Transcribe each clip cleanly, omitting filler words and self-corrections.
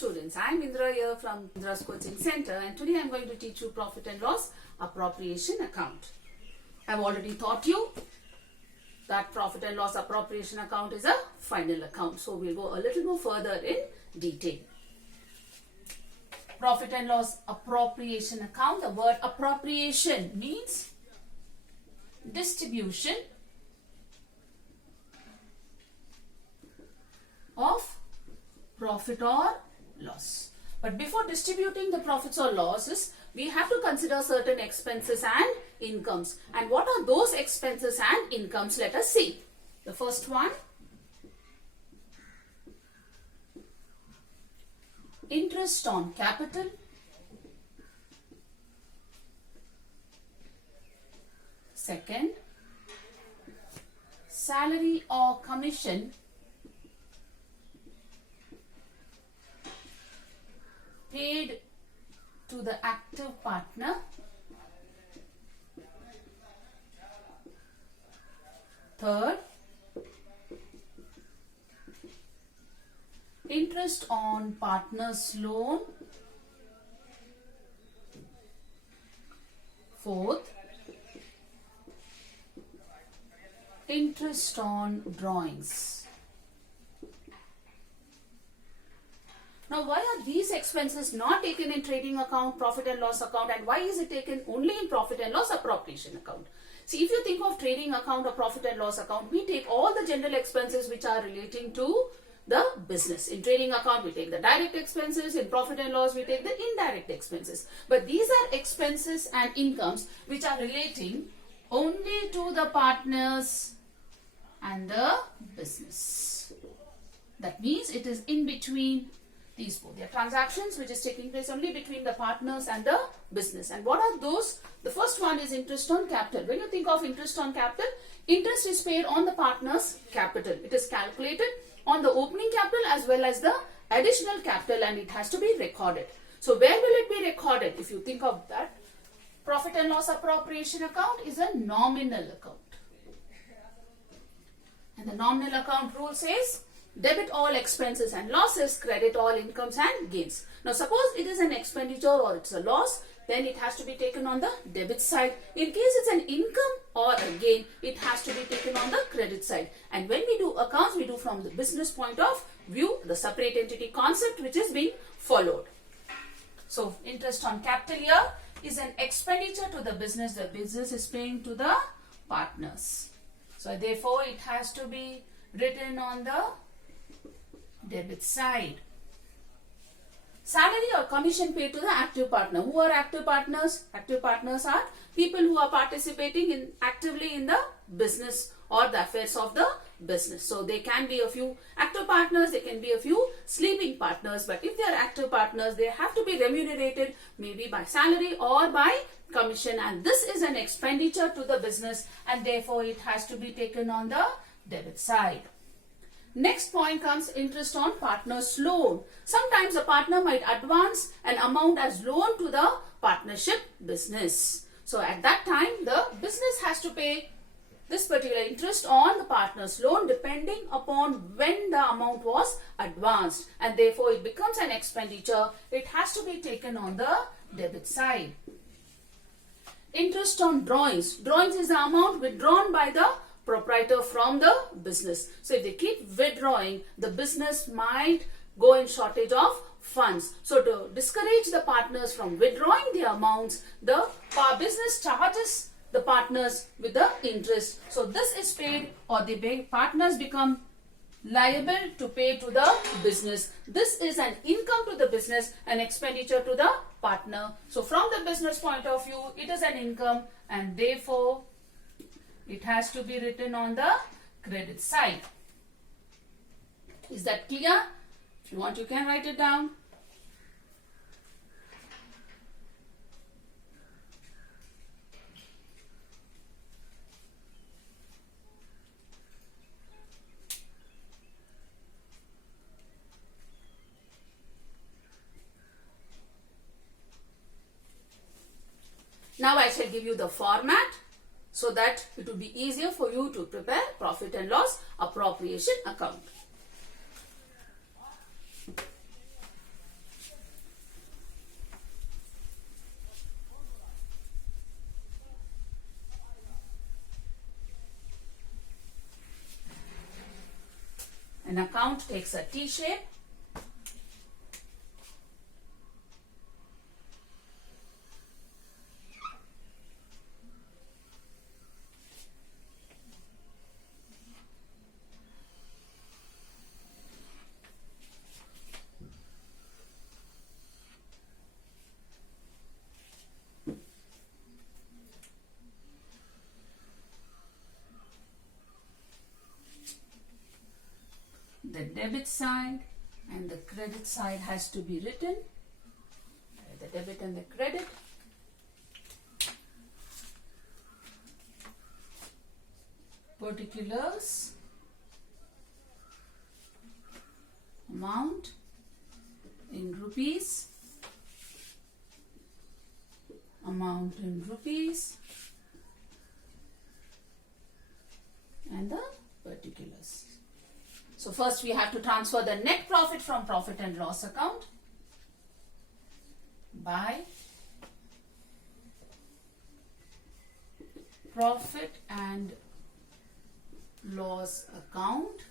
students, I am Indra here from Indra's Coaching Center, and today I am going to teach you profit and loss appropriation account. I have already taught you that profit and loss appropriation account is a final account. So we will go a little more further in detail. Profit and loss appropriation account. The word appropriation means distribution of profit or loss. But before distributing the profits or losses, we have to consider certain expenses and incomes. And what are those expenses and incomes? Let us see. The first one, interest on capital. Second, salary or commission paid to the active partner. Third, interest on partner's loan. Fourth, interest on drawings. Now, why are these expenses not taken in trading account, profit and loss account, and why is it taken only in profit and loss appropriation account? See, if you think of trading account or profit and loss account, we take all the general expenses which are relating to the business. In trading account, we take the direct expenses. In profit and loss, we take the indirect expenses. But these are expenses and incomes which are relating only to the partners and the business. That means it is in between these both. They are transactions which is taking place only between the partners and the business. And what are those? The first one is interest on capital. When you think of interest on capital, interest is paid on the partner's capital. It is calculated on the opening capital as well as the additional capital, and it has to be recorded. So where will it be recorded? If you think of that, profit and loss appropriation account is a nominal account. And the nominal account rule says, debit all expenses and losses, credit all incomes and gains. Now suppose it is an expenditure or it's a loss, then it has to be taken on the debit side. In case it's an income or a gain, it has to be taken on the credit side. And when we do accounts, we do from the business point of view, the separate entity concept which is being followed. So interest on capital here is an expenditure to the business is paying to the partners. So therefore it has to be written on the debit side. Salary or commission paid to the active partner. Who are active partners? Active partners are people who are participating actively in the business or the affairs of the business. So they can be a few active partners, they can be a few sleeping partners, but if they are active partners, they have to be remunerated maybe by salary or by commission, and this is an expenditure to the business and therefore it has to be taken on the debit side. Next point comes interest on partner's loan. Sometimes a partner might advance an amount as loan to the partnership business. So at that time, the business has to pay this particular interest on the partner's loan depending upon when the amount was advanced, and therefore it becomes an expenditure. It has to be taken on the debit side. Interest on drawings. Drawings is the amount withdrawn by the proprietor from the business. So if they keep withdrawing, the business might go in shortage of funds. So to discourage the partners from withdrawing the amounts, the business charges the partners with the interest. So this is paid, or the partners become liable to pay to the business. This is an income to the business, an expenditure to the partner. So from the business point of view, it is an income and therefore it has to be written on the credit side. Is that clear? If you want, you can write it down. Now I shall give you the format so that it will be easier for you to prepare profit and loss appropriation account. An account takes a T shape. The debit side and the credit side has to be written. The debit and the credit. Particulars. Amount in rupees. Amount in rupees. And the particulars. So first we have to transfer the net profit from profit and loss account by profit and loss account,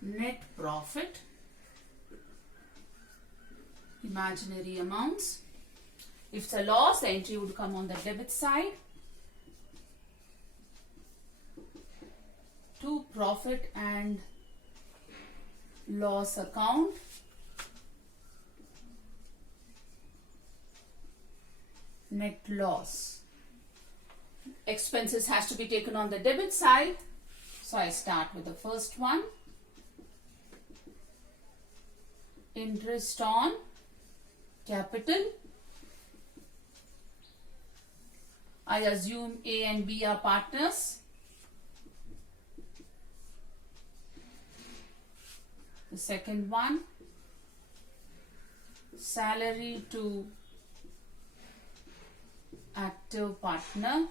net profit, imaginary amounts. If it's a loss, the entry would come on the debit side. To profit and loss account, net loss. Expenses has to be taken on the debit side. So I start with the first one. Interest on capital. I assume A and B are partners. The second one, salary to active partner.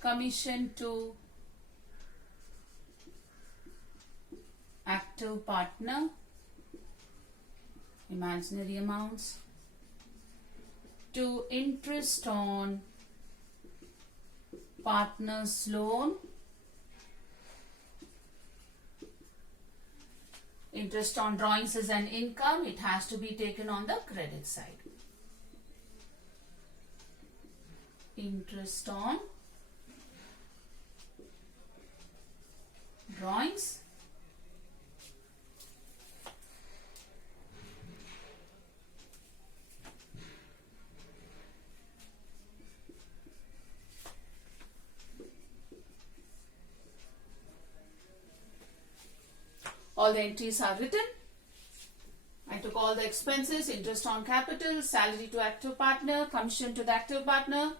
Commission to active partner, imaginary amounts. To interest on partner's loan, interest on drawings is an income, it has to be taken on the credit side. Interest on drawings, all the entries are written. I took all the expenses, interest on capital, salary to active partner, commission to the active partner,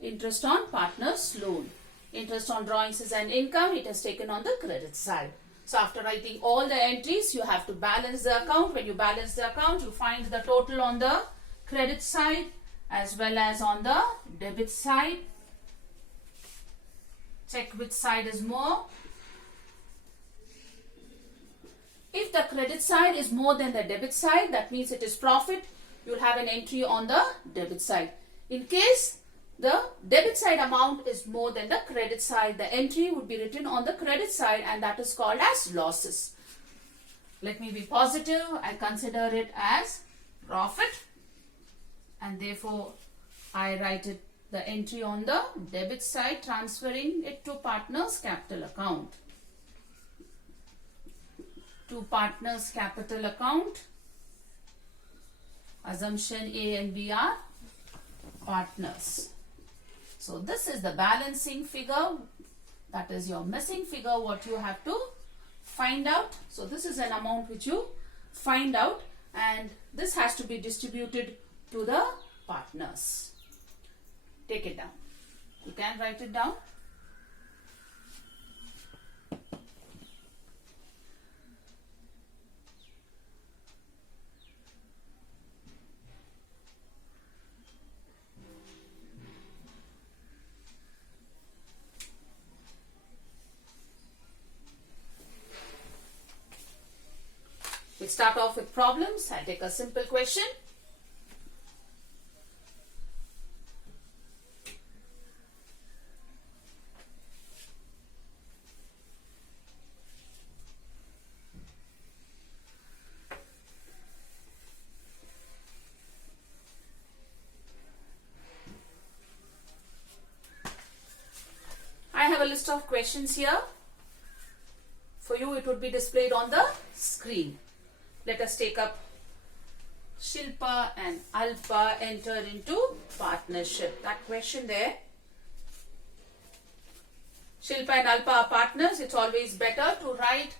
interest on partner's loan. Interest on drawings is an income, it is taken on the credit side. So after writing all the entries, you have to balance the account. When you balance the account, you find the total on the credit side as well as on the debit side. Check which side is more. If the credit side is more than the debit side, that means it is profit, you will have an entry on the debit side. In case the debit side amount is more than the credit side, the entry would be written on the credit side and that is called as losses. Let me be positive, I consider it as profit and therefore I write it the entry on the debit side, transferring it to partner's capital account. To partner's capital account, assumption A and B are partners. So this is the balancing figure, that is your missing figure what you have to find out. So this is an amount which you find out and this has to be distributed to the partners. Take it down. You can write it down. We start off with problems. I'll take a simple question. questions here. For you, it would be displayed on the screen. Let us take up Shilpa and Alpa enter into partnership. That question there. Shilpa and Alpa are partners. It's always better to write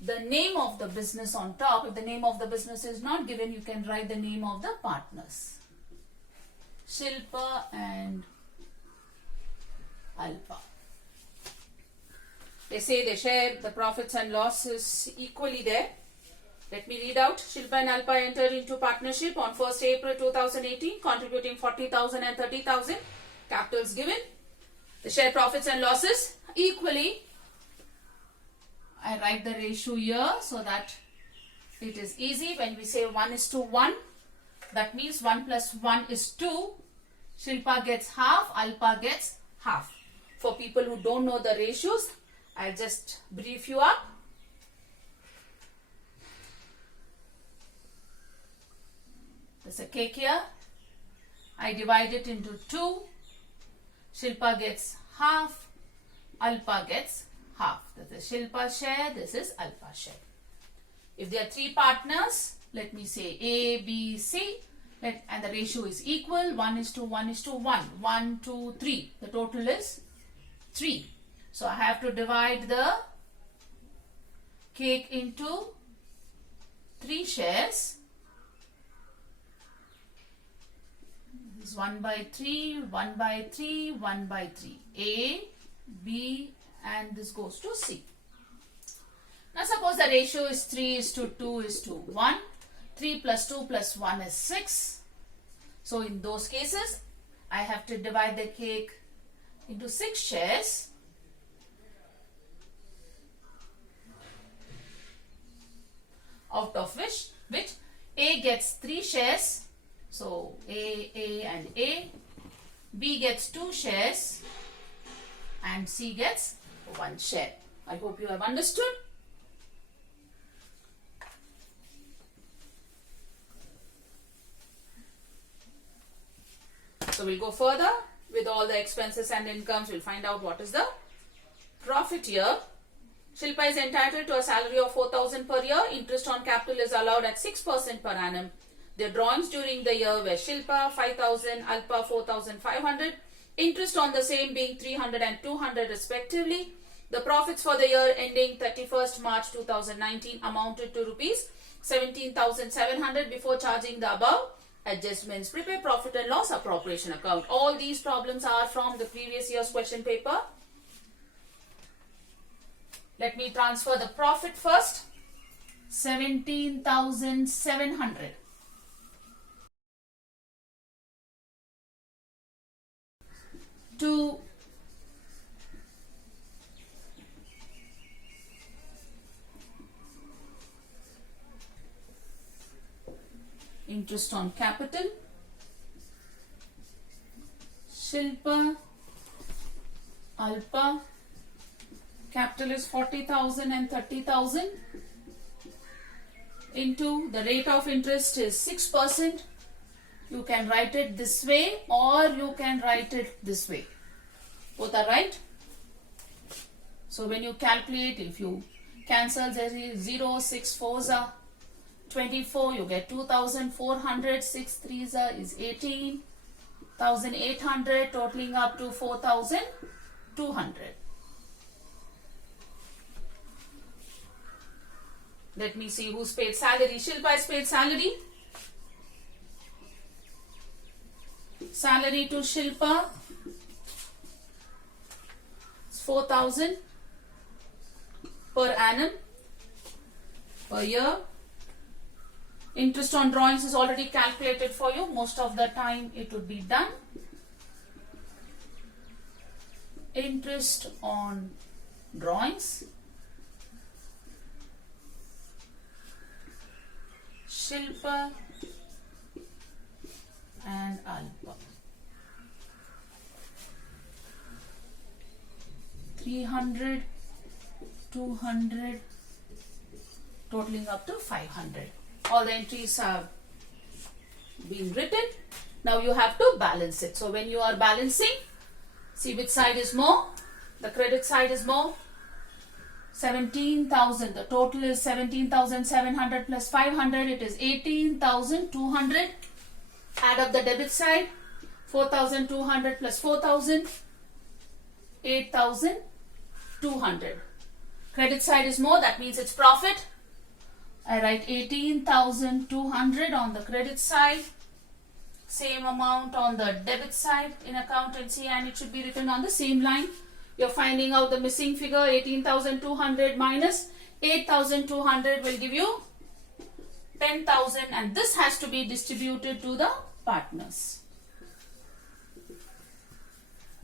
the name of the business on top. If the name of the business is not given, you can write the name of the partners. Shilpa and Alpa. They say they share the profits and losses equally there. Let me read out. Shilpa and Alpa entered into partnership on 1st April 2018, contributing 40,000 and 30,000. Capitals given. They share profits and losses equally. I write the ratio here so that it is easy. When we say 1:1, that means 1 plus 1 is 2. Shilpa gets half, Alpa gets half. For people who don't know the ratios, I'll just brief you up. There's a cake here. I divide it into 2. Shilpa gets half, Alpa gets half. This is Shilpa share, this is Alpa share. If there are 3 partners, let me say A, B, C, and the ratio is equal, 1:1:1. 1, 2, 3. The total is 3. So I have to divide the cake into 3 shares. This is 1/3, 1/3, 1/3. A, B, and this goes to C. Now suppose the ratio is 3:2:1. 3 plus 2 plus 1 is 6. So in those cases, I have to divide the cake into 6 shares. Out of which A gets 3 shares. So A and A. B gets 2 shares. And C gets 1 share. I hope you have understood. So we'll go further with all the expenses and incomes. We'll find out what is the profit here. Shilpa is entitled to a salary of 4,000 per year. Interest on capital is allowed at 6% per annum. Their drawings during the year were Shilpa 5,000, Alpa 4,500. Interest on the same being 300 and 200 respectively. The profits for the year ending 31st March 2019 amounted to rupees 17,700 before charging the above adjustments. Prepare profit and loss appropriation account. All these problems are from the previous year's question paper. Let me transfer the profit first. 17,700. To interest on capital. Shilpa, Alpa. Capital is 40,000 and 30,000 into the rate of interest is 6%. You can write it this way or you can write it this way. Both are right. So when you calculate, if you cancel the 0, 6 4s are 24, you get 2,400, 6 3s is 18,800, totaling up to 4,200. Let me see who's paid salary. Shilpa is paid salary. Salary to Shilpa is 4,000 per annum per year. Interest on drawings is already calculated for you. Most of the time it would be done. Interest on drawings. Shilpa and Alpa. 300, 200, totaling up to 500. All the entries have been written. Now you have to balance it. So when you are balancing, see which side is more. The credit side is more. 17,000. The total is 17,700 plus 500. It is 18,200. Add up the debit side. 4,200 plus 4,000. 8,200. Credit side is more. That means it's profit. I write 18,200 on the credit side. Same amount on the debit side in accountancy, and it should be written on the same line. You're finding out the missing figure. 18,200 minus 8,200 will give you 10,000, and this has to be distributed to the partners.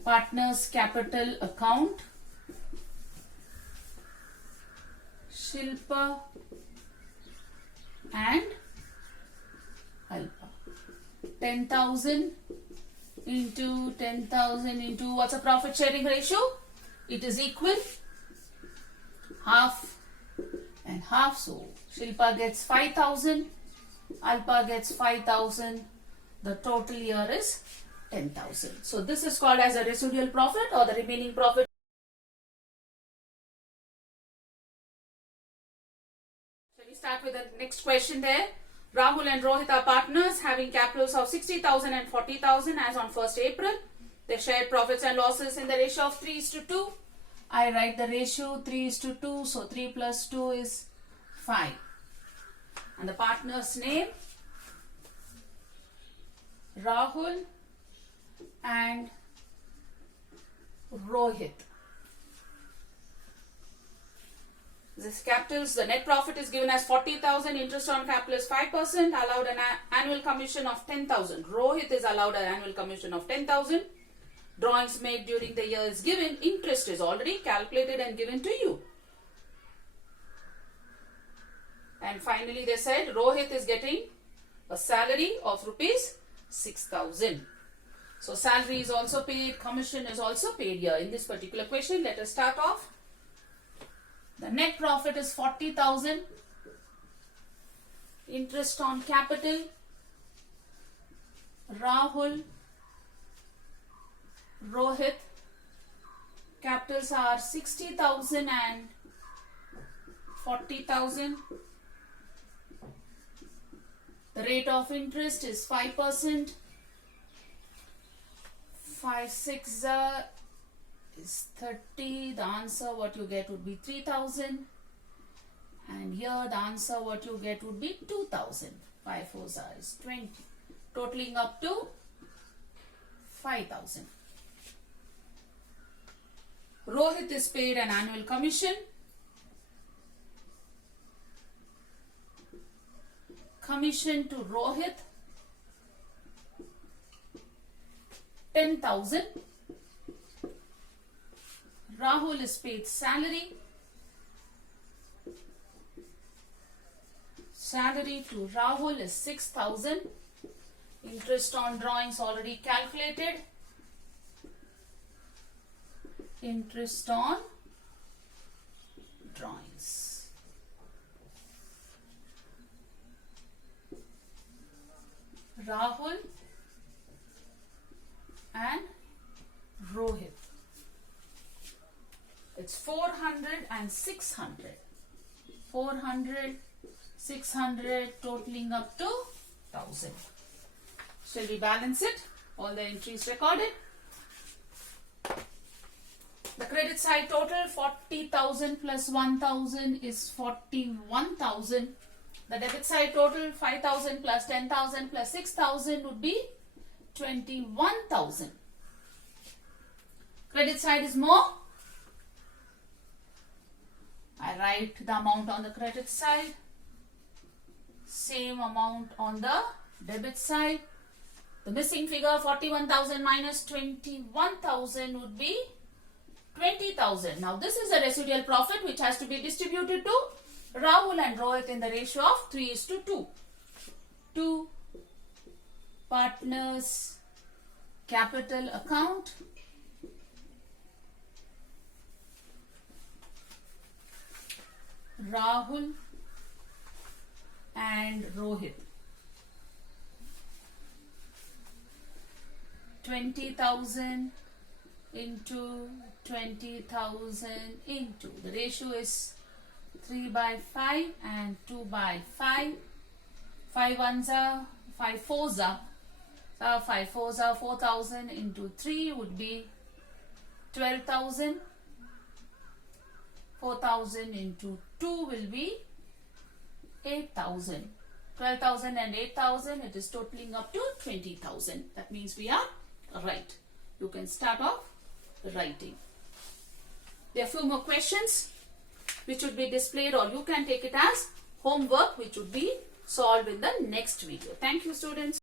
Partners capital account. Shilpa and Alpa. 10,000 into 10,000 into what's a profit sharing ratio? It is equal. Half and half. So Shilpa gets 5,000. Alpa gets 5,000. The total here is 10,000. So this is called as a residual profit or the remaining profit. Shall we start with the next question there? Rahul and Rohit are partners having capitals of 60,000 and 40,000 as on 1st April. They shared profits and losses in the ratio of 3:2. I write the ratio 3:2. So 3 plus 2 is 5. And the partner's name? Rahul and Rohit. This capitals, the net profit is given as 40,000, interest on capital is 5%, allowed an annual commission of 10,000. Rohit is allowed an annual commission of 10,000. Drawings made during the year is given, interest is already calculated and given to you. And finally they said Rohit is getting a salary of rupees 6,000. So salary is also paid, commission is also paid here. In this particular question, let us start off. The net profit is 40,000. Interest on capital. Rahul, Rohit. Capitals are 60,000 and 40,000. The rate of interest is 5%. 5 6 is 30. The answer what you get would be 3,000. And here the answer what you get would be 2,000. 5 4 is 20. Totaling up to 5,000. Rohit is paid an annual commission. Commission to Rohit 10,000. Rahul is paid salary. Salary to Rahul is 6,000. Interest on drawings already calculated. Interest on drawings. Rahul and Rohit. It's 400 and 600. 400, 600 totaling up to 1,000. Shall we balance it? All the entries recorded. The credit side total 40,000 plus 1,000 is 41,000. The debit side total 5,000 plus 10,000 plus 6,000 would be 21,000. Credit side is more. I write the amount on the credit side. Same amount on the debit side. The missing figure 41,000 minus 21,000 would be 20,000. Now this is a residual profit which has to be distributed to Rahul and Rohit in the ratio of 3:2. 2 partners capital account. Rahul and Rohit. 20,000 into 20,000 into, the ratio is 3 by 5 and 2 by 5. 5 ones are, 5 fours are, 5 fours are 4,000 into 3 would be 12,000. 4,000 into 2 will be 8,000. 12,000 and 8,000, it is totaling up to 20,000. That means we are right. You can start off writing. There are few more questions which would be displayed, or you can take it as homework, which would be solved in the next video. Thank you, students.